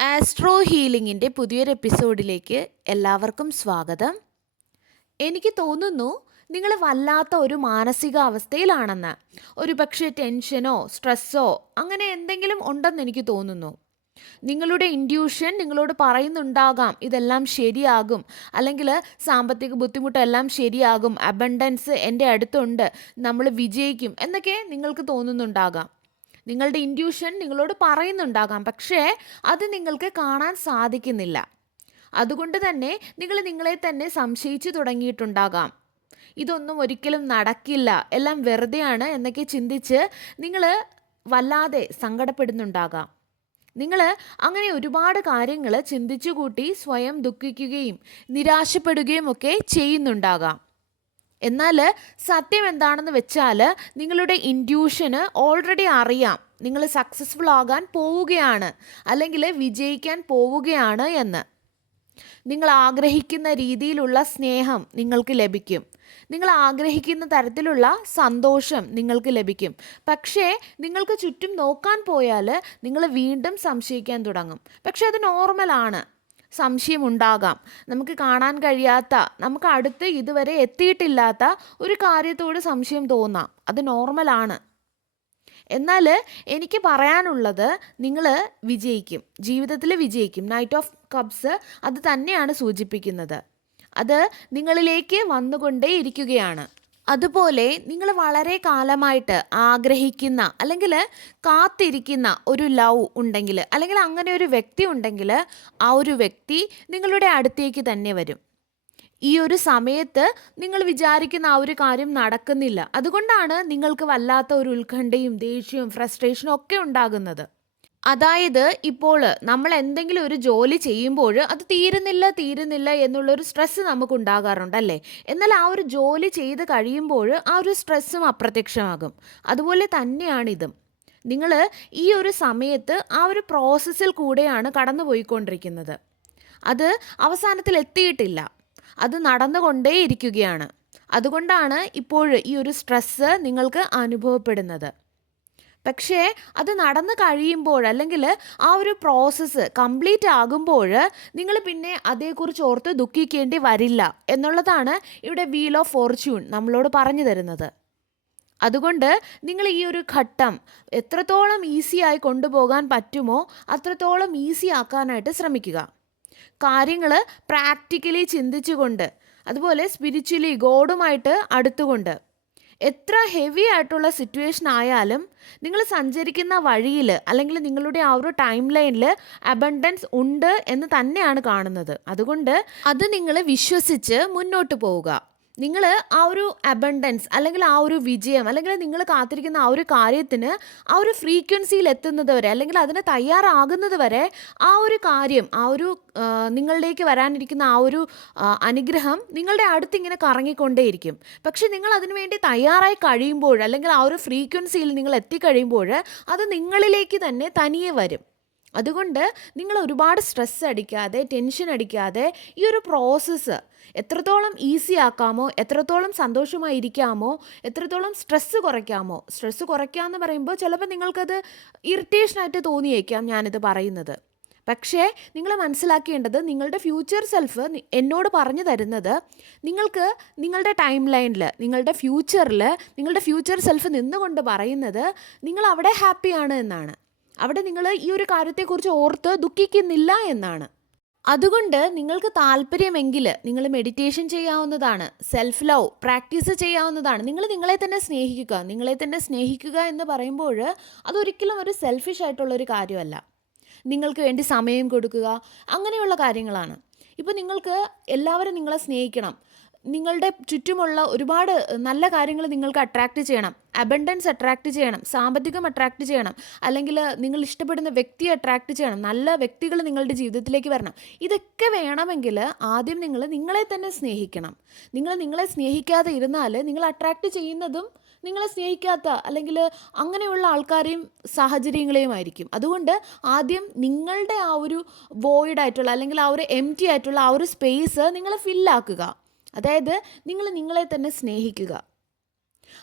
Astro ഹീലിംഗിന്റെ പുതിയൊരു എപ്പിസോഡിലേക്ക് എല്ലാവർക്കും സ്വാഗതം. എനിക്ക് തോന്നുന്നു നിങ്ങൾ വല്ലാത്ത ഒരു മാനസികാവസ്ഥയിലാണെന്ന് ഒരു പക്ഷേ ടെൻഷനോ സ്ട്രെസ്സോ അങ്ങനെ എന്തെങ്കിലും ഉണ്ടെന്ന് എനിക്ക് തോന്നുന്നു. നിങ്ങളുടെ ഇൻഡ്യൂഷൻ നിങ്ങളോട് പറയുന്നുണ്ടാകാം ഇതെല്ലാം ശരിയാകും. അല്ലെങ്കിൽ സാമ്പത്തിക ബുദ്ധിമുട്ടെല്ലാം ശരിയാകും അബണ്ടൻസ് എന്റെ അടുത്തുണ്ട് നമ്മൾ വിജയിക്കും എന്നൊക്കെ നിങ്ങൾക്ക് തോന്നുന്നുണ്ടാകാം. നിങ്ങളുടെ ഇൻഡ്യൂഷൻ നിങ്ങളോട് പറയുന്നുണ്ടാകാം. പക്ഷേ അത് നിങ്ങൾക്ക് കാണാൻ സാധിക്കുന്നില്ല. അതുകൊണ്ട് തന്നെ നിങ്ങൾ നിങ്ങളെ തന്നെ സംശയിച്ചു തുടങ്ങിയിട്ടുണ്ടാകാം. ഇതൊന്നും ഒരിക്കലും നടക്കില്ല. എല്ലാം വെറുതെയാണ് എന്നൊക്കെ ചിന്തിച്ച് നിങ്ങൾ വല്ലാതെ സങ്കടപ്പെടുന്നുണ്ടാകാം. നിങ്ങൾ അങ്ങനെ ഒരുപാട് കാര്യങ്ങൾ ചിന്തിച്ചു കൂട്ടി സ്വയം ദുഃഖിക്കുകയും നിരാശപ്പെടുകയും ഒക്കെ ചെയ്യുന്നുണ്ടാകാം. എന്നാൽ സത്യം എന്താണെന്ന് വെച്ചാൽ നിങ്ങളുടെ ഇൻഡ്യൂഷന് ഓൾറെഡി അറിയാം. നിങ്ങൾ സക്സസ്ഫുൾ ആകാൻ പോവുകയാണ്. അല്ലെങ്കിൽ വിജയിക്കാൻ പോവുകയാണ് എന്ന്. നിങ്ങൾ ആഗ്രഹിക്കുന്ന രീതിയിലുള്ള സ്നേഹം നിങ്ങൾക്ക് ലഭിക്കും. നിങ്ങൾ ആഗ്രഹിക്കുന്ന തരത്തിലുള്ള സന്തോഷം നിങ്ങൾക്ക് ലഭിക്കും. പക്ഷേ നിങ്ങൾക്ക് ചുറ്റും നോക്കാൻ പോയാൽ നിങ്ങൾ വീണ്ടും സംശയിക്കാൻ തുടങ്ങും. പക്ഷേ അത് നോർമലാണ് സംശയമുണ്ടാകാം. നമുക്ക് കാണാൻ കഴിയാത്ത നമുക്ക് അടുത്ത് ഇതുവരെ എത്തിയിട്ടില്ലാത്ത ഒരു കാര്യത്തോട് സംശയം തോന്നാം. അത് നോർമലാണ് എന്നാൽ എനിക്ക് പറയാനുള്ളത് നിങ്ങൾ വിജയിക്കും. ജീവിതത്തിൽ വിജയിക്കും. നൈറ്റ് ഓഫ് കപ്സ് അത് തന്നെയാണ് സൂചിപ്പിക്കുന്നത്. അത് നിങ്ങളിലേക്ക് വന്നുകൊണ്ടേ ഇരിക്കുകയാണ് അതുപോലെ നിങ്ങൾ വളരെ കാലമായിട്ട് ആഗ്രഹിക്കുന്ന അല്ലെങ്കിൽ കാത്തിരിക്കുന്ന ഒരു ലവ് ഉണ്ടെങ്കിൽ അല്ലെങ്കിൽ അങ്ങനെ ഒരു വ്യക്തി ഉണ്ടെങ്കിൽ ആ ഒരു വ്യക്തി നിങ്ങളുടെ അടുത്തേക്ക് തന്നെ വരും. ഈ ഒരു സമയത്ത് നിങ്ങൾ വിചാരിക്കുന്ന ആ ഒരു കാര്യം നടക്കുന്നില്ല. അതുകൊണ്ടാണ് നിങ്ങൾക്ക് വല്ലാത്ത ഒരു ഉത്കണ്ഠയും ദേഷ്യവും ഫ്രസ്ട്രേഷനും ഒക്കെ ഉണ്ടാകുന്നത്. അതായത് ഇപ്പോൾ നമ്മൾ എന്തെങ്കിലും ഒരു ജോലി ചെയ്യുമ്പോൾ അത് തീരുന്നില്ല തീരുന്നില്ല എന്നുള്ളൊരു സ്ട്രെസ്സ് നമുക്ക് ഉണ്ടാകാറുണ്ട് അല്ലേ എന്നാൽ ആ ഒരു ജോലി ചെയ്ത് കഴിയുമ്പോൾ ആ ഒരു സ്ട്രെസ്സും അപ്രത്യക്ഷമാകും. അതുപോലെ തന്നെയാണിതും. നിങ്ങൾ ഈ ഒരു സമയത്ത് ആ ഒരു പ്രോസസ്സിൽ കൂടെയാണ് കടന്നു പോയിക്കൊണ്ടിരിക്കുന്നത് അത് അവസാനത്തിൽ എത്തിയിട്ടില്ല. അത് നടന്നുകൊണ്ടേയിരിക്കുകയാണ്. അതുകൊണ്ടാണ് ഇപ്പോൾ ഈ ഒരു സ്ട്രെസ്സ് നിങ്ങൾക്ക് അനുഭവപ്പെടുന്നത്. പക്ഷേ അത് നടന്നു കഴിയുമ്പോൾ അല്ലെങ്കിൽ ആ ഒരു പ്രോസസ്സ് കംപ്ലീറ്റ് ആകുമ്പോൾ നിങ്ങൾ പിന്നെ അതേക്കുറിച്ച് ഓർത്ത് ദുഃഖിക്കേണ്ടി വരില്ല എന്നുള്ളതാണ് ഇവിടെ വീൽ ഓഫ് ഫോർച്യൂൺ നമ്മളോട് പറഞ്ഞു തരുന്നത്. അതുകൊണ്ട് നിങ്ങൾ ഈ ഒരു ഘട്ടം എത്രത്തോളം ഈസിയായി കൊണ്ടുപോകാൻ പറ്റുമോ അത്രത്തോളം ഈസി ആക്കാനായിട്ട് ശ്രമിക്കുക. കാര്യങ്ങൾ പ്രാക്ടിക്കലി ചിന്തിച്ചുകൊണ്ട് അതുപോലെ സ്പിരിച്വലി ഗോഡുമായിട്ട് അടുത്തുകൊണ്ട് എത്ര ഹെവി ആയിട്ടുള്ള സിറ്റുവേഷൻ ആയാലും നിങ്ങൾ സഞ്ചരിക്കുന്ന വഴിയിൽ അല്ലെങ്കിൽ നിങ്ങളുടെ ആ ഒരു ടൈം ലൈനിൽ അബണ്ടൻസ് ഉണ്ട് എന്ന് തന്നെയാണ് കാണുന്നത്. അതുകൊണ്ട് അത് നിങ്ങൾ വിശ്വസിച്ച് മുന്നോട്ട് പോവുക. നിങ്ങൾ ആ ഒരു അബണ്ടൻസ് അല്ലെങ്കിൽ ആ ഒരു വിജയം അല്ലെങ്കിൽ നിങ്ങൾ കാത്തിരിക്കുന്ന ആ ഒരു കാര്യത്തിന് ആ ഒരു ഫ്രീക്വൻസിയിൽ എത്തുന്നത് വരെ അല്ലെങ്കിൽ അതിന് തയ്യാറാകുന്നത് വരെ ആ ഒരു കാര്യം ആ ഒരു നിങ്ങളിലേക്ക് വരാനിരിക്കുന്ന ആ ഒരു അനുഗ്രഹം നിങ്ങളുടെ അടുത്ത് ഇങ്ങനെ കറങ്ങിക്കൊണ്ടേയിരിക്കും. പക്ഷെ നിങ്ങൾ അതിനു വേണ്ടി തയ്യാറായി കഴിയുമ്പോൾ അല്ലെങ്കിൽ ആ ഒരു ഫ്രീക്വൻസിയിൽ നിങ്ങൾ എത്തിക്കഴിയുമ്പോൾ അത് നിങ്ങളിലേക്ക് തന്നെ തനിയെ വരും. അതുകൊണ്ട് നിങ്ങൾ ഒരുപാട് സ്ട്രെസ് അടിക്കാതെ ടെൻഷൻ അടിക്കാതെ ഈ ഒരു പ്രോസസ്സ് എത്രത്തോളം ഈസി ആക്കാമോ എത്രത്തോളം സന്തോഷമായിരിക്കാമോ എത്രത്തോളം സ്ട്രെസ്സ് കുറയ്ക്കാമോ സ്ട്രെസ്സ് കുറയ്ക്കുക എന്ന് പറയുമ്പോൾ ചിലപ്പോൾ നിങ്ങൾക്കത് ഇറിറ്റേഷനായിട്ട് തോന്നിയേക്കാം ഞാനിത് പറയുന്നത്. പക്ഷേ നിങ്ങൾ മനസ്സിലാക്കേണ്ടത് നിങ്ങളുടെ ഫ്യൂച്ചർ സെൽഫ് എന്നോട് പറഞ്ഞു തരുന്നത് നിങ്ങൾക്ക് നിങ്ങളുടെ ടൈം ലൈനിൽ നിങ്ങളുടെ ഫ്യൂച്ചറിൽ നിങ്ങളുടെ ഫ്യൂച്ചർ സെൽഫ് നിന്നുകൊണ്ട് പറയുന്നത് നിങ്ങൾ അവിടെ ഹാപ്പിയാണ് എന്നാണ്. അവിടെ നിങ്ങൾ ഈ ഒരു കാര്യത്തെക്കുറിച്ച് ഓർത്ത് ദുഃഖിക്കുന്നില്ല എന്നാണ്. അതുകൊണ്ട് നിങ്ങൾക്ക് താല്പര്യമെങ്കിൽ നിങ്ങൾ മെഡിറ്റേഷൻ ചെയ്യാവുന്നതാണ് സെൽഫ് ലവ് പ്രാക്ടീസ് ചെയ്യാവുന്നതാണ്. നിങ്ങൾ നിങ്ങളെ തന്നെ സ്നേഹിക്കുക. നിങ്ങളെ തന്നെ സ്നേഹിക്കുക എന്ന് പറയുമ്പോൾ അതൊരിക്കലും ഒരു സെൽഫിഷ് ആയിട്ടുള്ളൊരു കാര്യമല്ല. നിങ്ങൾക്ക് വേണ്ടി സമയം കൊടുക്കുക അങ്ങനെയുള്ള കാര്യങ്ങളാണ്. ഇപ്പോൾ നിങ്ങൾക്ക് എല്ലാവരും നിങ്ങളെ സ്നേഹിക്കണം. നിങ്ങളുടെ ചുറ്റുമുള്ള ഒരുപാട് നല്ല കാര്യങ്ങൾ നിങ്ങൾക്ക് അട്രാക്റ്റ് ചെയ്യണം. അബണ്ടൻസ് അട്രാക്റ്റ് ചെയ്യണം. സാമ്പത്തികം അട്രാക്റ്റ് ചെയ്യണം. അല്ലെങ്കിൽ നിങ്ങൾ ഇഷ്ടപ്പെടുന്ന വ്യക്തിയെ അട്രാക്റ്റ് ചെയ്യണം. നല്ല വ്യക്തികൾ നിങ്ങളുടെ ജീവിതത്തിലേക്ക് വരണം. ഇതൊക്കെ വേണമെങ്കിൽ ആദ്യം നിങ്ങൾ നിങ്ങളെ തന്നെ സ്നേഹിക്കണം. നിങ്ങൾ നിങ്ങളെ സ്നേഹിക്കാതെ ഇരുന്നാൽ നിങ്ങൾ അട്രാക്റ്റ് ചെയ്യുന്നതും നിങ്ങളെ സ്നേഹിക്കാത്ത അല്ലെങ്കിൽ അങ്ങനെയുള്ള ആൾക്കാരെയും സാഹചര്യങ്ങളെയും ആയിരിക്കും അതുകൊണ്ട് ആദ്യം നിങ്ങളുടെ ആ ഒരു വോയിഡ് ആയിട്ടുള്ള അല്ലെങ്കിൽ ആ ഒരു എം ആയിട്ടുള്ള ആ ഒരു സ്പേസ് നിങ്ങൾ ഫില്ലാക്കുക അതായത് നിങ്ങൾ നിങ്ങളെ തന്നെ സ്നേഹിക്കുക.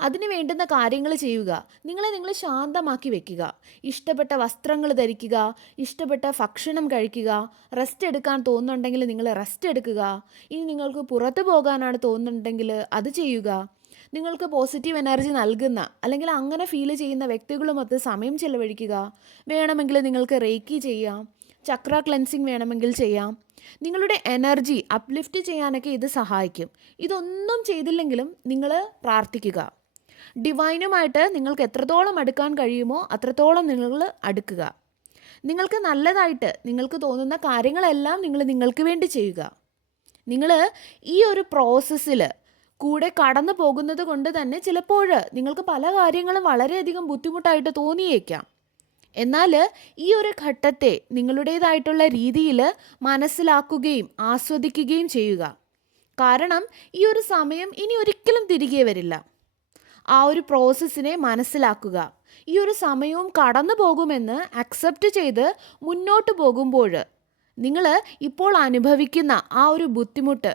അതിന് വേണ്ടുന്ന കാര്യങ്ങൾ ചെയ്യുക. നിങ്ങളെ നിങ്ങൾ ശാന്തമാക്കി വെക്കുക. ഇഷ്ടപ്പെട്ട വസ്ത്രങ്ങൾ ധരിക്കുക. ഇഷ്ടപ്പെട്ട ഭക്ഷണം കഴിക്കുക. റെസ്റ്റ് എടുക്കാൻ തോന്നുന്നുണ്ടെങ്കിൽ നിങ്ങൾ റെസ്റ്റ് എടുക്കുക. ഇനി നിങ്ങൾക്ക് പുറത്തു പോകാനാണ് തോന്നുന്നുണ്ടെങ്കിൽ അത് ചെയ്യുക. നിങ്ങൾക്ക് പോസിറ്റീവ് എനർജി നൽകുന്ന അല്ലെങ്കിൽ അങ്ങനെ ഫീൽ ചെയ്യുന്ന വ്യക്തികളുമൊത്ത് സമയം ചെലവഴിക്കുക. വേണമെങ്കിൽ നിങ്ങൾക്ക് റേക്കി ചെയ്യാം. ചക്ര ക്ലെൻസിങ് വേണമെങ്കിൽ ചെയ്യാം. നിങ്ങളുടെ എനർജി അപ്ലിഫ്റ്റ് ചെയ്യാനൊക്കെ ഇത് സഹായിക്കും. ഇതൊന്നും ചെയ്തില്ലെങ്കിലും നിങ്ങൾ പ്രാർത്ഥിക്കുക. ഡിവൈനുമായിട്ട് നിങ്ങൾക്ക് എത്രത്തോളം അടുക്കാൻ കഴിയുമോ അത്രത്തോളം നിങ്ങൾ അടുക്കുക. നിങ്ങൾക്ക് നല്ലതായിട്ട് നിങ്ങൾക്ക് തോന്നുന്ന കാര്യങ്ങളെല്ലാം നിങ്ങൾ നിങ്ങൾക്ക് വേണ്ടി ചെയ്യുക. നിങ്ങൾ ഈ ഒരു പ്രോസസ്സിൽ കൂടെ കടന്നു പോകുന്നത് കൊണ്ട് തന്നെ ചിലപ്പോൾ നിങ്ങൾക്ക് പല കാര്യങ്ങളും വളരെയധികം ബുദ്ധിമുട്ടായിട്ട് തോന്നിയേക്കാം. എന്നാൽ ഈ ഒരു ഘട്ടത്തെ നിങ്ങളുടേതായിട്ടുള്ള രീതിയിൽ മനസ്സിലാക്കുകയും ആസ്വദിക്കുകയും ചെയ്യുക. കാരണം ഈ ഒരു സമയം ഇനി ഒരിക്കലും തിരികെ വരില്ല. ആ ഒരു പ്രോസസ്സിനെ മനസ്സിലാക്കുക. ഈ ഒരു സമയവും കടന്നു പോകുമെന്ന് അക്സെപ്റ്റ് ചെയ്ത് മുന്നോട്ട് പോകുമ്പോൾ നിങ്ങൾ ഇപ്പോൾ അനുഭവിക്കുന്ന ആ ഒരു ബുദ്ധിമുട്ട്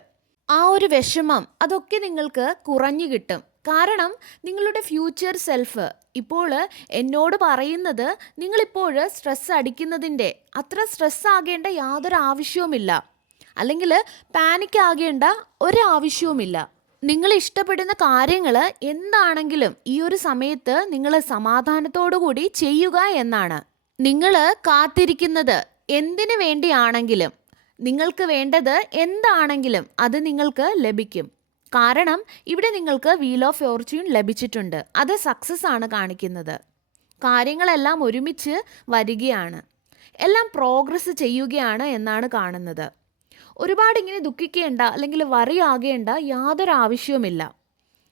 ആ ഒരു വിഷമം അതൊക്കെ നിങ്ങൾക്ക് കുറഞ്ഞു കിട്ടും. കാരണം നിങ്ങളുടെ ഫ്യൂച്ചർ സെൽഫ് ഇപ്പോൾ എന്നോട് പറയുന്നത് നിങ്ങളിപ്പോൾ സ്ട്രെസ് അടിക്കുന്നതിന്റെ അത്ര സ്ട്രെസ് ആകേണ്ട യാതൊരു ആവശ്യവുമില്ല. അല്ലെങ്കിൽ പാനിക് ആകേണ്ട ഒരാവശ്യവുമില്ല. നിങ്ങൾ ഇഷ്ടപ്പെടുന്ന കാര്യങ്ങൾ എന്താണെങ്കിലും ഈ ഒരു സമയത്ത് നിങ്ങൾ സമാധാനത്തോടു കൂടി ചെയ്യുക എന്നാണ്. നിങ്ങൾ കാത്തിരിക്കുന്നത് എന്തിനു വേണ്ടിയാണെങ്കിലും നിങ്ങൾക്ക് വേണ്ടത് എന്താണെങ്കിലും അത് നിങ്ങൾക്ക് ലഭിക്കും. കാരണം ഇവിടെ നിങ്ങൾക്ക് വീൽ ഓഫ് ഫോർച്യൂൺ ലഭിച്ചിട്ടുണ്ട്. അത് സക്സസ് ആണ് കാണിക്കുന്നത്. കാര്യങ്ങളെല്ലാം ഒരുമിച്ച് വരികയാണ്. എല്ലാം പ്രോഗ്രസ് ചെയ്യുകയാണ് എന്നാണ് കാണുന്നത്. ഒരുപാട് ഇങ്ങനെ ദുഃഖിക്കേണ്ട അല്ലെങ്കിൽ വറി ആകേണ്ട യാതൊരു ആവശ്യവുമില്ല.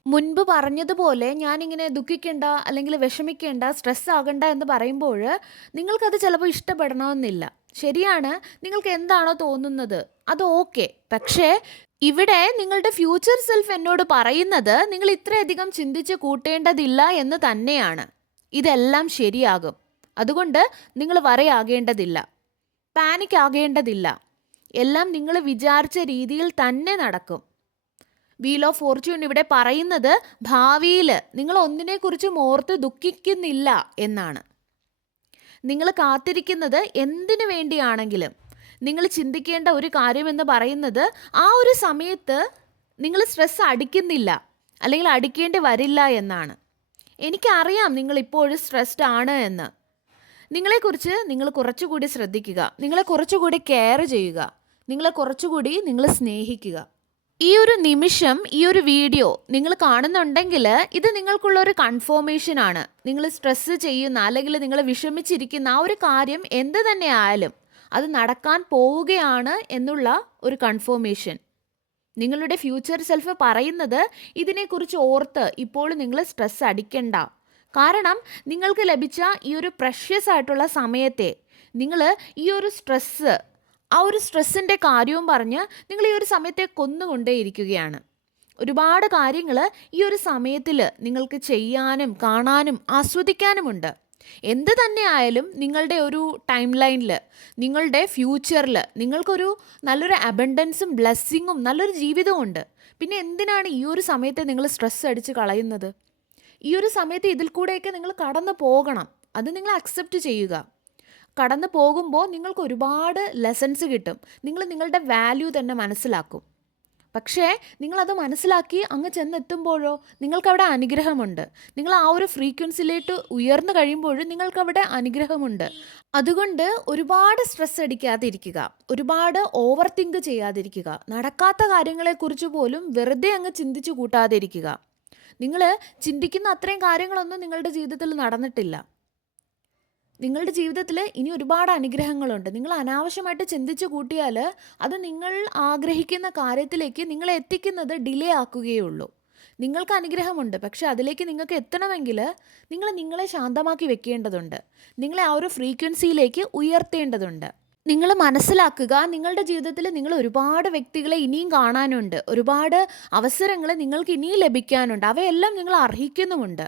മുൻപ് പറഞ്ഞതുപോലെ ഞാനിങ്ങനെ ദുഃഖിക്കേണ്ട അല്ലെങ്കിൽ വിഷമിക്കേണ്ട സ്ട്രെസ് ആകണ്ട എന്ന് പറയുമ്പോൾ നിങ്ങൾക്കത് ചിലപ്പോൾ ഇഷ്ടപ്പെടണമെന്നില്ല. ശരിയാണ്. നിങ്ങൾക്ക് എന്താണോ തോന്നുന്നത്. അത് ഓക്കെ പക്ഷേ ഇവിടെ നിങ്ങളുടെ ഫ്യൂച്ചർ സെൽഫ് എന്നോട് പറയുന്നത് നിങ്ങൾ ഇത്രയധികം ചിന്തിച്ച് കൂട്ടേണ്ടതില്ല എന്ന് തന്നെയാണ്. ഇതെല്ലാം ശരിയാകും. അതുകൊണ്ട് നിങ്ങൾ വരയാകേണ്ടതില്ല. പാനിക് ആകേണ്ടതില്ല. എല്ലാം നിങ്ങൾ വിചാരിച്ച രീതിയിൽ തന്നെ നടക്കും. വീൽ ഓഫ് ഫോർച്യൂൺ ഇവിടെ പറയുന്നത് ഭാവിയിൽ നിങ്ങൾ ഒന്നിനെക്കുറിച്ചും ഓർത്ത് ദുഃഖിക്കുന്നില്ല എന്നാണ്. നിങ്ങൾ കാത്തിരിക്കുന്നത് എന്തിനു വേണ്ടിയാണെങ്കിലും. നിങ്ങൾ ചിന്തിക്കേണ്ട ഒരു കാര്യമെന്ന് പറയുന്നത് ആ ഒരു സമയത്ത് നിങ്ങൾ സ്ട്രെസ് അടിക്കുന്നില്ല അല്ലെങ്കിൽ അടിക്കേണ്ടി വരില്ല എന്നാണ്. എനിക്കറിയാം നിങ്ങൾ ഇപ്പോഴും സ്ട്രെസ്ഡ് ആണ് എന്ന്. നിങ്ങളെക്കുറിച്ച് നിങ്ങൾ കുറച്ചുകൂടി ശ്രദ്ധിക്കുക നിങ്ങളെ കുറച്ചുകൂടി കെയർ ചെയ്യുക നിങ്ങളെ കുറച്ചുകൂടി നിങ്ങൾ സ്നേഹിക്കുക. ഈ ഒരു നിമിഷം ഈ ഒരു വീഡിയോ നിങ്ങൾ കാണുന്നുണ്ടെങ്കിൽ ഇത് നിങ്ങൾക്കുള്ള ഒരു കൺഫോമേഷൻ ആണ്. നിങ്ങൾ സ്ട്രെസ്സ് ചെയ്യുന്ന അല്ലെങ്കിൽ നിങ്ങൾ വിഷമിച്ചിരിക്കുന്ന ആ ഒരു കാര്യം എന്ത് തന്നെ ആയാലും അത് നടക്കാൻ പോവുകയാണ് എന്നുള്ള ഒരു കൺഫോമേഷൻ നിങ്ങളുടെ ഫ്യൂച്ചർ സെൽഫ് പറയുന്നത് ഇതിനെക്കുറിച്ച് ഓർത്ത് ഇപ്പോൾ നിങ്ങൾ സ്ട്രെസ് അടിക്കണ്ട. കാരണം നിങ്ങൾക്ക് ലഭിച്ച ഈ ഒരു പ്രഷ്യസ് ആയിട്ടുള്ള സമയത്തെ നിങ്ങൾ ഈ ഒരു സ്ട്രെസ്സ് ആ ഒരു സ്ട്രെസ്സിന്റെ കാര്യവും പറഞ്ഞ് നിങ്ങൾ ഈ ഒരു സമയത്തെ കൊന്നുകൊണ്ടേയിരിക്കുകയാണ്. ഒരുപാട് കാര്യങ്ങൾ ഈ ഒരു സമയത്തിൽ നിങ്ങൾക്ക് ചെയ്യാനും കാണാനും ആസ്വദിക്കാനുമുണ്ട്. എന്ത് തന്നെ ആയാലും നിങ്ങളുടെ ഒരു ടൈം ലൈനിൽ നിങ്ങളുടെ ഫ്യൂച്ചറിൽ നിങ്ങൾക്കൊരു നല്ലൊരു അബണ്ടൻസും ബ്ലെസ്സിങ്ങും നല്ലൊരു ജീവിതവും ഉണ്ട്. പിന്നെ എന്തിനാണ് ഈ ഒരു സമയത്തെ നിങ്ങൾ സ്ട്രെസ് അടിച്ച് കളയുന്നത്? ഈ ഒരു സമയത്ത് ഇതിൽ കൂടെയൊക്കെ നിങ്ങൾ കടന്നു പോകണം. അത് നിങ്ങൾ അക്സെപ്റ്റ് ചെയ്യുക. കടന്നു പോകുമ്പോൾ നിങ്ങൾക്ക് ഒരുപാട് ലെസൺസ് കിട്ടും. നിങ്ങൾ നിങ്ങളുടെ വാല്യൂ തന്നെ മനസ്സിലാക്കും. പക്ഷേ നിങ്ങളത് മനസ്സിലാക്കി അങ്ങ് ചെന്നെത്തുമ്പോഴോ നിങ്ങൾക്കവിടെ അനുഗ്രഹമുണ്ട്. നിങ്ങൾ ആ ഒരു ഫ്രീക്വൻസിയിലേക്ക് ഉയർന്നു കഴിയുമ്പോഴും നിങ്ങൾക്കവിടെ അനുഗ്രഹമുണ്ട്. അതുകൊണ്ട് ഒരുപാട് സ്ട്രെസ് അടിക്കാതിരിക്കുക. ഒരുപാട് ഓവർ തിങ്ക് ചെയ്യാതിരിക്കുക. നടക്കാത്ത കാര്യങ്ങളെക്കുറിച്ച് പോലും വെറുതെ അങ്ങ് ചിന്തിച്ചു കൂട്ടാതിരിക്കുക. നിങ്ങൾ ചിന്തിക്കുന്ന അത്രയും കാര്യങ്ങളൊന്നും നിങ്ങളുടെ ജീവിതത്തിൽ നടന്നിട്ടില്ല. നിങ്ങളുടെ ജീവിതത്തിൽ ഇനി ഒരുപാട് അനുഗ്രഹങ്ങളുണ്ട്. നിങ്ങൾ അനാവശ്യമായിട്ട് ചിന്തിച്ചു കൂട്ടിയാൽ അത് നിങ്ങൾ ആഗ്രഹിക്കുന്ന കാര്യത്തിലേക്ക് നിങ്ങളെ എത്തിക്കുന്നത് ഡിലേ ആക്കുകയേ ഉള്ളൂ നിങ്ങൾക്ക് അനുഗ്രഹമുണ്ട്. പക്ഷെ അതിലേക്ക് നിങ്ങൾക്ക് എത്തണമെങ്കിൽ നിങ്ങൾ നിങ്ങളെ ശാന്തമാക്കി വെക്കേണ്ടതുണ്ട്. നിങ്ങളെ ആ ഒരു ഫ്രീക്വൻസിയിലേക്ക് ഉയർത്തേണ്ടതുണ്ട്. നിങ്ങൾ മനസ്സിലാക്കുക നിങ്ങളുടെ ജീവിതത്തിൽ നിങ്ങൾ ഒരുപാട് വ്യക്തികളെ ഇനിയും കാണാനുണ്ട്. ഒരുപാട് അവസരങ്ങൾ നിങ്ങൾക്ക് ഇനിയും ലഭിക്കാനുണ്ട്. അവയെല്ലാം നിങ്ങൾ അർഹിക്കുന്നുമുണ്ട്.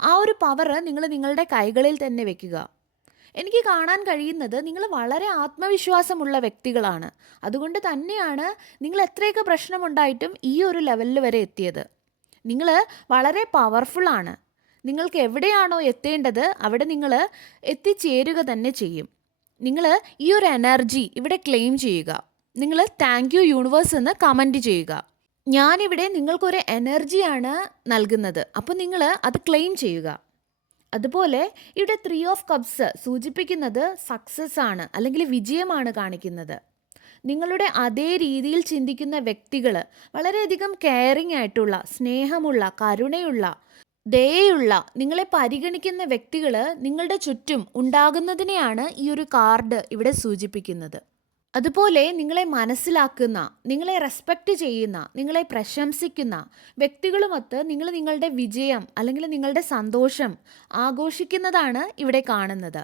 ആ ഒരു പവർ നിങ്ങൾ നിങ്ങളുടെ കൈകളിൽ തന്നെ വെക്കുക. എനിക്ക് കാണാൻ കഴിയുന്നത് നിങ്ങൾ വളരെ ആത്മവിശ്വാസമുള്ള വ്യക്തികളാണ്. അതുകൊണ്ട് തന്നെയാണ് നിങ്ങൾ എത്രയൊക്കെ പ്രശ്നമുണ്ടായിട്ടും ഈ ഒരു ലെവലിൽ വരെ എത്തിയത്. നിങ്ങൾ വളരെ പവർഫുള്ളാണ് നിങ്ങൾക്ക് എവിടെയാണോ എത്തേണ്ടത് അവിടെ നിങ്ങൾ എത്തിച്ചേരുക തന്നെ ചെയ്യും. നിങ്ങൾ ഈ ഒരു എനർജി ഇവിടെ ക്ലെയിം ചെയ്യുക. നിങ്ങൾ താങ്ക് യു യൂണിവേഴ്സ് എന്ന് കമന്റ് ചെയ്യുക. ഞാനിവിടെ നിങ്ങൾക്കൊരു എനർജിയാണ് നൽകുന്നത്. അപ്പോൾ നിങ്ങൾ അത് ക്ലെയിം ചെയ്യുക. അതുപോലെ ഇവിടെ ത്രീ ഓഫ് കപ്സ് സൂചിപ്പിക്കുന്നത് സക്സസ് ആണ് അല്ലെങ്കിൽ വിജയമാണ് കാണിക്കുന്നത്. നിങ്ങളുടെ അതേ രീതിയിൽ ചിന്തിക്കുന്ന വ്യക്തികൾ വളരെയധികം കെയറിങ് ആയിട്ടുള്ള സ്നേഹമുള്ള കരുണയുള്ള ദയുള്ള നിങ്ങളെ പരിഗണിക്കുന്ന വ്യക്തികൾ നിങ്ങളുടെ ചുറ്റും ഉണ്ടാകുന്നതിനെയാണ് ഈ ഒരു കാർഡ് ഇവിടെ സൂചിപ്പിക്കുന്നത്. അതുപോലെ നിങ്ങളെ മനസ്സിലാക്കുന്ന നിങ്ങളെ റെസ്പെക്റ്റ് ചെയ്യുന്ന നിങ്ങളെ പ്രശംസിക്കുന്ന വ്യക്തികളുമൊത്ത് നിങ്ങൾ നിങ്ങളുടെ വിജയം അല്ലെങ്കിൽ നിങ്ങളുടെ സന്തോഷം ആഘോഷിക്കുന്നതാണ് ഇവിടെ കാണുന്നത്.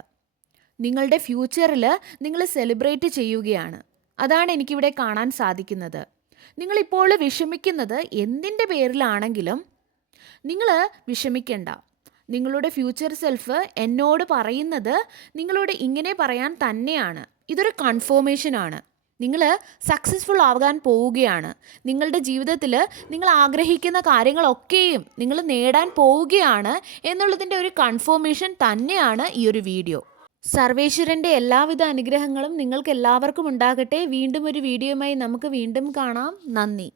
നിങ്ങളുടെ ഫ്യൂച്ചറിൽ നിങ്ങൾ സെലിബ്രേറ്റ് ചെയ്യുകയാണ്. അതാണ് എനിക്കിവിടെ കാണാൻ സാധിക്കുന്നത്. നിങ്ങളിപ്പോൾ വിഷമിക്കുന്നത് എന്തിന്റെ പേരിലാണെങ്കിലും നിങ്ങൾ വിഷമിക്കണ്ട. നിങ്ങളുടെ ഫ്യൂച്ചർ സെൽഫ് എന്നോട് പറയുന്നത് നിങ്ങളോട് ഇങ്ങനെ പറയാൻ തന്നെയാണ്. ഇതൊരു കൺഫോമേഷൻ ആണ്. നിങ്ങൾ സക്സസ്ഫുൾ ആകാൻ പോവുകയാണ്. നിങ്ങളുടെ ജീവിതത്തിൽ നിങ്ങൾ ആഗ്രഹിക്കുന്ന കാര്യങ്ങളൊക്കെയും നിങ്ങൾ നേടാൻ പോവുകയാണ് എന്നുള്ളതിന്റെ ഒരു കൺഫോമേഷൻ തന്നെയാണ് ഈ ഒരു വീഡിയോ സർവേശ്വരന്റെ എല്ലാവിധ അനുഗ്രഹങ്ങളും നിങ്ങൾക്ക് എല്ലാവർക്കും ഉണ്ടാകട്ടെ. വീണ്ടും ഒരു വീഡിയോയുമായി നമുക്ക് വീണ്ടും കാണാം. നന്ദി.